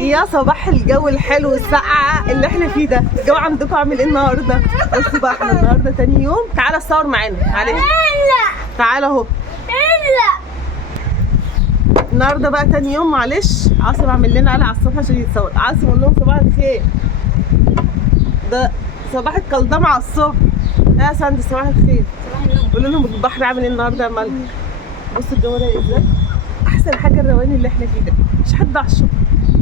يا صباح الجو الحلو الساقعه اللي احنا فيه ده. الجو عندكم عامل ايه النهارده؟ بصوا بقى احنا النهارده تاني يوم. تعالى اتصور معانا معلش. تعالى اهو. النهارده بقى تاني يوم. معلش عاصم عامل لنا قلق على الصبح عشان يتصور. عاصم قول لهم صباح الخير. ده صباح الكلضمه على الصبح. يا ساندي صباح الخير. قول لهم البحر عامل ايه النهارده يا ملك. بصوا الجو ده ازاي. احسن حاجه الروقان اللي احنا فيه ده. مش حد على الشط.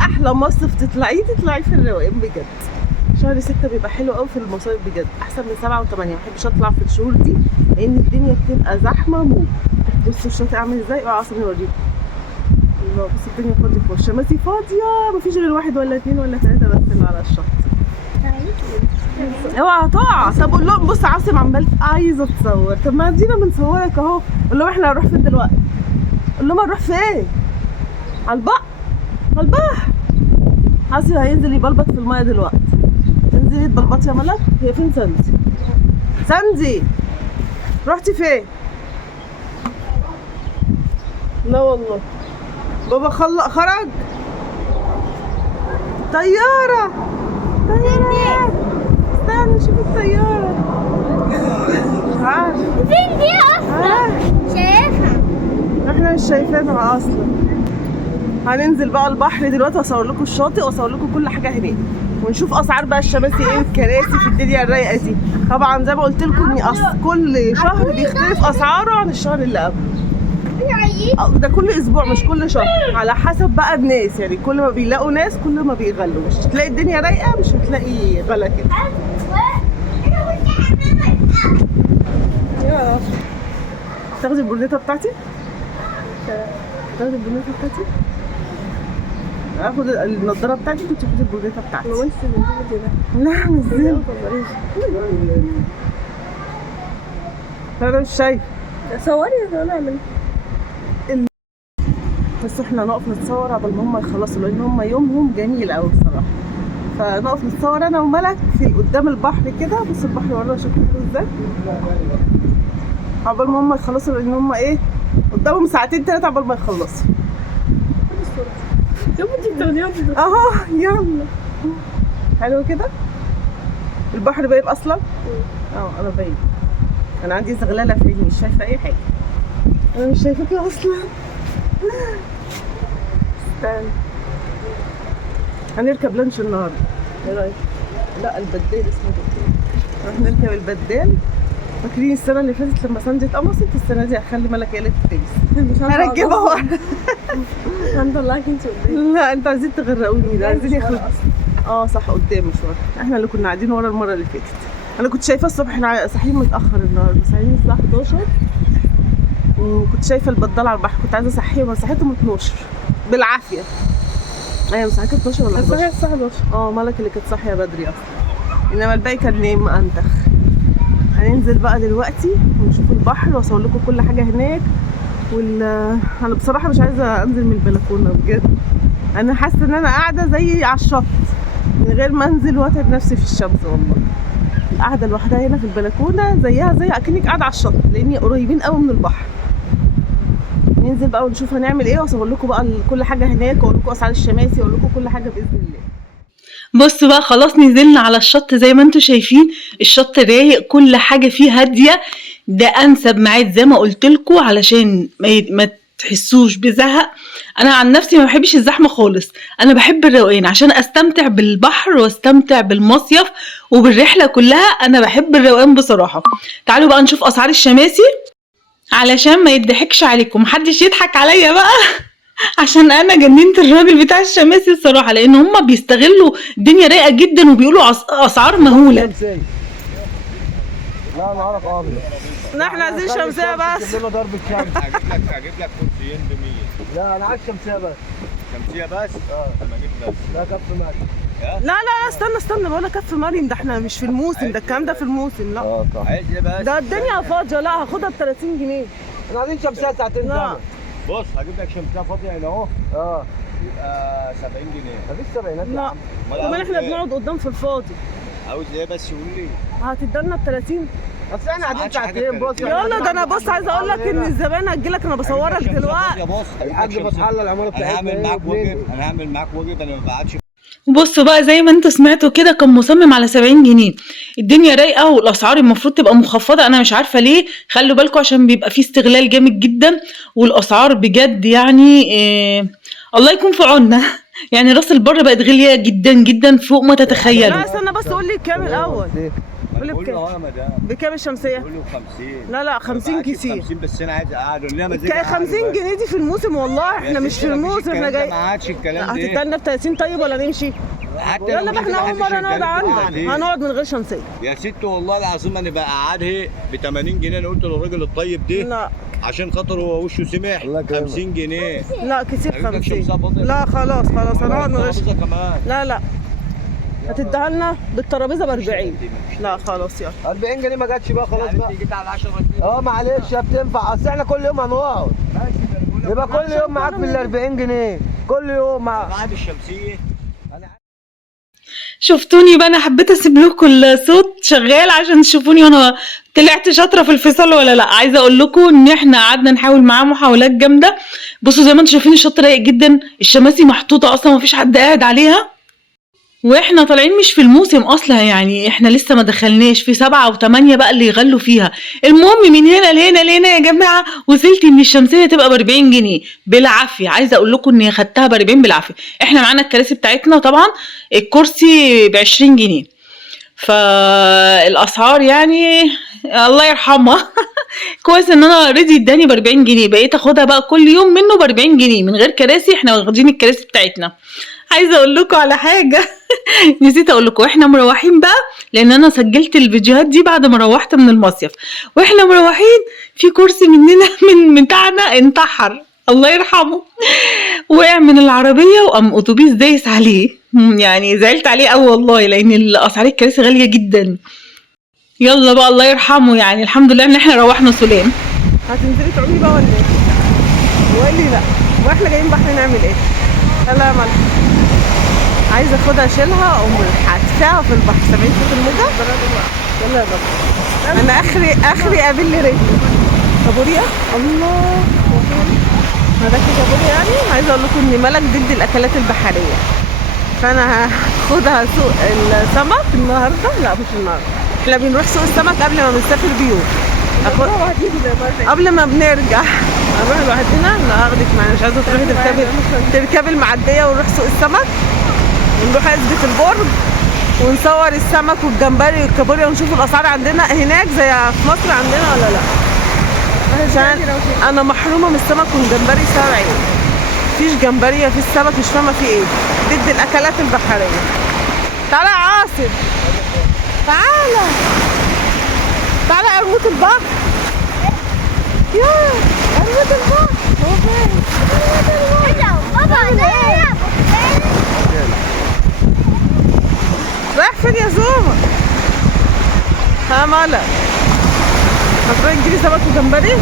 احلى مصيف تطلعيه في الروقان بجد. شهر 6 بيبقى حلو قوي في المصايف بجد، احسن من 7 و8. ما بحبش اطلع في الشهور دي لان الدنيا بتبقى زحمه موت. بصوا الشاطئ عامل ازاي. عاصم يوريكم. الله بصوا الدنيا فاضيه فوق. الشماسي فاضيه، مفيش غير 1 ولا 2 ولا 3 بس اللي على الشط. اوعى تقع. طب قول لهم بص عاصم عمال عايزه اتصور. طب ما ادينا بنصورك اهو. قول لهم احنا هنروح فين دلوقتي. قول لهم هنروح فين. على البحر. على البحر. عاصم هينزل يبلبط في المايه دلوقتي. انزلي تبلبطي يا ملك. هي فين ساندي؟ ساندي رحتي فين؟ لا والله بابا خرج. طيارة. استنى شوف الطيارة. مش عارف فين دي اصلا؟ شايفها. احنا مش شايفينها اصلا. هننزل بقى البحر دلوقتي واصور لكم الشاطئ واصور لكم كل حاجة هناك ونشوف اسعار بقى الشماسي ايه والكراسي في الدنيا الرايقة دي. طبعا زي ما قلت لكم ان كل شهر بيختلف اسعاره عن الشهر اللي قبله. ده كل اسبوع مش كل شهر، على حسب بقى الناس. يعني كل ما بيلاقوا ناس كل ما بيغلوا. مش هتلاقي الدنيا رايقه مش هتلاقي غلا كده. تاخدي البورنيطه بتاعتي؟ تاخدي البورنيطه بتاعتي؟ اخد النضاره بتاعتي وانت تاخدي البورنيطه بتاعتي. لا مش زين. انا مش شايف. صوري انا اعمل. بس احنا نقف نتصور قبل ما هم يخلصوا لان هم يومهم جميل قوي بصراحه. فنقف نتصور انا وملك في قدام البحر كده. بص البحر ورا شكله حلو ازاي. قبل ما هم يخلصوا لان هم ايه قدامهم ساعتين 3 قبل ما يخلصوا. شوفي انتي بتاخديها اهو يلا. حلو كده. البحر باين اصلا. انا باين. انا عندي زغلله في عيني مش شايفه اي حاجه. انا مش شايفاكي اصلا. استنى. هنركب لانش النهارده. ايه رايك؟ لا البدال اسمه بدال. نروح نركب البدال. فاكرين السنه اللي فاتت لما ساندي اتقمصت؟ السنه دي هخلي ملك هي اللي تلبس. هركبها واحده. الحمد لله انت قدامي. لا انتوا عايزين تغرقوني. ده عايزين ياخدوا. صح قدام شويه. احنا اللي كنا قاعدين ورا المره اللي فاتت. انا كنت شايفه الصبح احنا صاحيين متاخر النهارده. صاحيين الساعه 11 وكنت شايفه البدال على البحر. كنت عايزه اصحيهم بس صحيتهم 12 بالعافيه. ايوه صحيت 12 ولا 11؟ صحيت الساعه 11. ملك اللي كانت صاحيه بدري اصلا انما الباقي كان نايم انتخ. هننزل بقى دلوقتي ونشوف البحر واصور لكم كل حاجه هناك. انا بصراحه مش عايزه انزل من البلكونه بجد. انا حاسه ان انا قاعده زي على الشط من غير ما انزل واتعب نفسي في الشمس. والله القعده لوحدها هنا في البلكونه زيها زي اكنك قاعده على الشط لاني قريبين قوي من البحر. ننزل بقى ونشوف هنعمل ايه واصور لكم بقى كل حاجه هناك واقول لكم اسعار الشماسي واقول لكم كل حاجه باذن الله. بصوا بقى خلاص نزلنا على الشط زي ما انتم شايفين. الشط رايق كل حاجه فيه هاديه. ده انسب ميعاد زي ما قلت لكم علشان ما تحسوش بزهق. انا عن نفسي ما بحبش الزحمه خالص. انا بحب الروقان عشان استمتع بالبحر واستمتع بالمصيف وبالرحله كلها. انا بحب الروقان بصراحه. تعالوا بقى نشوف اسعار الشماسي علشان ما يضحكش عليكم. محدش يضحك عليا بقى عشان انا جننت الراجل بتاع الشماسي الصراحه لان هما بيستغلوا الدنيا رايقه جدا وبيقولوا اسعار مهوله. لا انا اعرف ابيض. احنا عايزين شمسيه بس. جيب لنا ضربة شمس. هجيب لك كرسيين ب 100. لا انا عايز شمسيه بس. شمسيه بس؟ انا اجيب بس. لا كف ماشي. لا استنى بقول لك كف مريم. ده احنا مش في الموسم ده. الكلام ده في الموسم. لا صح. عايز ايه بس؟ ده الدنيا فاضيه. لا هاخدها ب 30 جنيه. احنا عايزين شمسيه ساعتين زمن. بص هجيب لك شمسيه فاضيه هنا اهو. يبقى 70 جنيه. مفيش سبعينات يا لا عم. كمان احنا بنقعد قدام في الفاضي. عاوز ايه بس قول لي. هتدلنا ب 30. بس احنا قاعدين ساعتين بص يلا ده انا بص عايزه اقول لك ان الزبائن هتجيلك، انا بصورك دلوقتي. يا بص الحاج فتح الله العماره انا بتاعتنا هعمل معاك واجب، انا هعمل معاك واجب، انا ما بقعدش. بصوا بقى زي ما انتوا سمعتوا كده كان مصمم على 70 جنيه. الدنيا رايقه والاسعار المفروض تبقى مخفضه، انا مش عارفه ليه. خلوا بالكم عشان بيبقى فيه استغلال جامد جدا، والاسعار بجد يعني الله يكون في عوننا. يعني راس البر بقت غاليه جدا جدا فوق ما تتخيلوا. لا استنى بس قول لي كام الاول. قول لي بقول له بكام؟ اه يا مدام، بكام الشمسيه؟ بقول له 50. لا لا 50 كتير. 50 بس انا عايز اقعد ليه مزاج. 50 جنيه دي في الموسم والله، احنا مش في الموسم، احنا جاي. ما عادش الكلام ده. هتستنى ب 30 طيب ولا نمشي؟ حتى يلا بقى احنا اول مره نقعد عندك، هنقعد من غير شمسيه. يا ست والله العظيم انا بقعدها ب 80 جنيه. انا قلت للراجل الطيب ده لا عشان خاطر هو وشه سمح الله يكرمك. 50 جنيه. لا كتير عندك شمسية 50. فاضية؟ لا خلاص خلاص هنقعد من غير كمان. لا لا هتديها لنا بالترابيزه ب 40. لا خلاص يلا 40 جنيه ما جاتش بقى خلاص بقى. جيت على 10 معلش يا بتنفع، اصل احنا كل يوم هنقعد. يبقى كل يوم معاك بال 40 جنيه كل يوم معاك. بعد الشمسيه. شفتوني بقى، انا حبيت اسيب لكم الصوت شغال عشان تشوفوني وانا طلعت شاطره في الفصال ولا لا. عايزه اقول لكم ان احنا قعدنا نحاول معاه محاولات جامده. بصوا زي ما انتم شايفين الشط رايق جدا، الشماسي محطوطه اصلا مفيش حد قاعد عليها، واحنا طالعين مش في الموسم اصلا، يعني احنا لسه ما دخلناش في 7 و8 بقى اللي يغلوا فيها. المهم من هنا لهنا يا جماعه وصلت ان الشمسيه تبقى ب 40 جنيه بالعافيه. عايزه اقول لكم اني خدتها ب 40 بالعافيه. احنا معانا الكراسي بتاعتنا طبعا، الكرسي ب 20 جنيه، فالاسعار يعني الله يرحمها. كويس ان انا اوريدي اداني ب 40 جنيه، بقيت اخدها بقى كل يوم منه ب 40 جنيه من غير كراسي. احنا واخدين الكراسي بتاعتنا. عايزه اقول لكم على حاجه نسيت اقول لكم، واحنا مروحين بقى، لان انا سجلت الفيديوهات دي بعد ما روحت من المصيف، واحنا مروحين في كرسي مننا من بتاعنا انتحر الله يرحمه، وقع من العربيه وقام اتوبيس دايس عليه. يعني زعلت عليه قوي والله، لان الاسعار الكراسي غاليه جدا. يلا بقى الله يرحمه، يعني الحمد لله ان احنا روحنا سلام. هتنزلي تعومي بقى ولا ايه؟ وقال لي لا، واحنا جايين بحر نعمل ايه؟ يلا يا ملك، عايزه اخدها اشيلها اقوم حاتفاها في البحر. سامعين صوت الموجه؟ يلا يا بابا، انا اخري قابل لي رجلي كابوريا. الله هذاك كابوريا. يعني عايزه اقول لكم ان ملك ضد الاكلات البحريه، فانا هاخدها سوق السمك النهارده. لا مش النهارده، احنا بنروح سوق السمك قبل ما بنسافر بيوم، قبل ما بنرجع هنروح لوحدنا. لا هاخدك معانا، مش عايزه تروحي تركبي المعديه ونروح سوق السمك ونروح عزبة البرج ونصور السمك والجمبري والكابوريا ونشوف الاسعار عندنا هناك زي في مصر عندنا ولا لا. عشان انا محرومه من السمك والجمبري سبب عيني. مفيش جمبريه في السمك، مش فاهمه في ايه، ضد الاكلات البحريه. تعالى يا عاصم، تعالى تعالى قرموط البحر. يا قرموط البحر هو فين؟ قرموط البحر رايح فين يا زوما؟ ها مالك؟ هتروحي تجيبي سمك وجمبري؟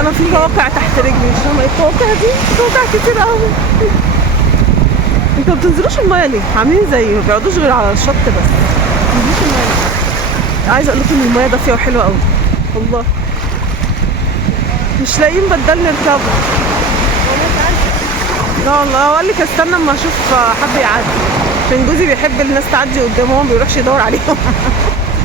انا في قواقع تحت رجلي، مش فاهمه ايه القواقع دي؟ قواقع كتير قوي. انتوا ما بتنزلوش المايه ليه؟ عاملين زي ما بيقعدوش غير على الشط بس. ما بتنزلوش المايه. عايزه اقول لكم ان المايه دافيه وحلوه قوي والله. مش لاقيين بدل نركبه. لا والله هو قال لك استنى اما اشوف حد يعدي، عشان جوزي بيحب الناس تعدي قدامه، هو ما بيروحش يدور عليهم.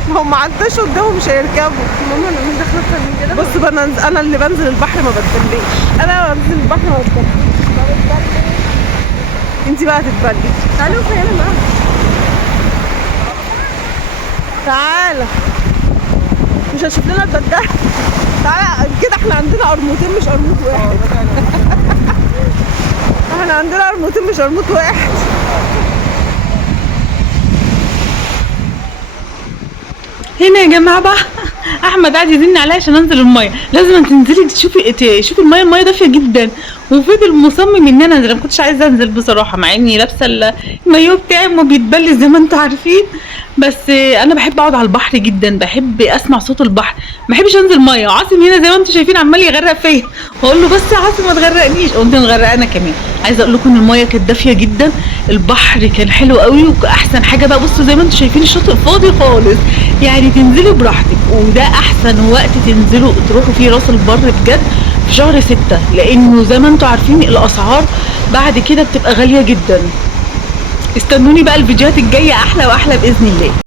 هم ما عداش قدامهم مش هيركبوا. ماما انا مش داخله اكتر من كده. بص بقى انا اللي بنزل البحر ما بتبليش، انا بنزل البحر ما بتبليش. انت بقى هتتبلي. تعالوا خلينا معاك. تعالى مش هتشوف لنا البدال. تعالى كده احنا عندنا قرموطين مش قرموط واحد. احنا عندنا قرموطين مش قرموط واحد. هنا يا جماعه بقى احمد قاعد يزن عليا عشان انزل الميه. لازم تنزلي تشوفي الميه دافيه جدا وفضل مصمم ان انا انزل. ما كنتش عايزه انزل بصراحه، مع اني لابسه المايو بتاعي ما بيتبل زي ما انتوا عارفين، بس انا بحب اقعد على البحر جدا، بحب اسمع صوت البحر، ما بحبش انزل ميه. عاصم هنا زي ما انتوا شايفين عمال يغرق فيا، واقول له بس يا عاصم ما تغرقنيش، قمت مغرقه انا كمان. عايزه اقول لكم ان الميه كانت دافيه جدا، البحر كان حلو قوي. واحسن حاجه بقى بصوا زي ما انتوا شايفين الشاطئ فاضي خالص، يعني تنزلوا براحتك. وده احسن وقت تنزلوا تروحوا فيه راس البر بجد في شهر 6، لانه زي ما انتوا عارفين الاسعار بعد كده بتبقى غاليه جدا. استنوني بقى الفيديوهات الجايه احلى واحلى باذن الله.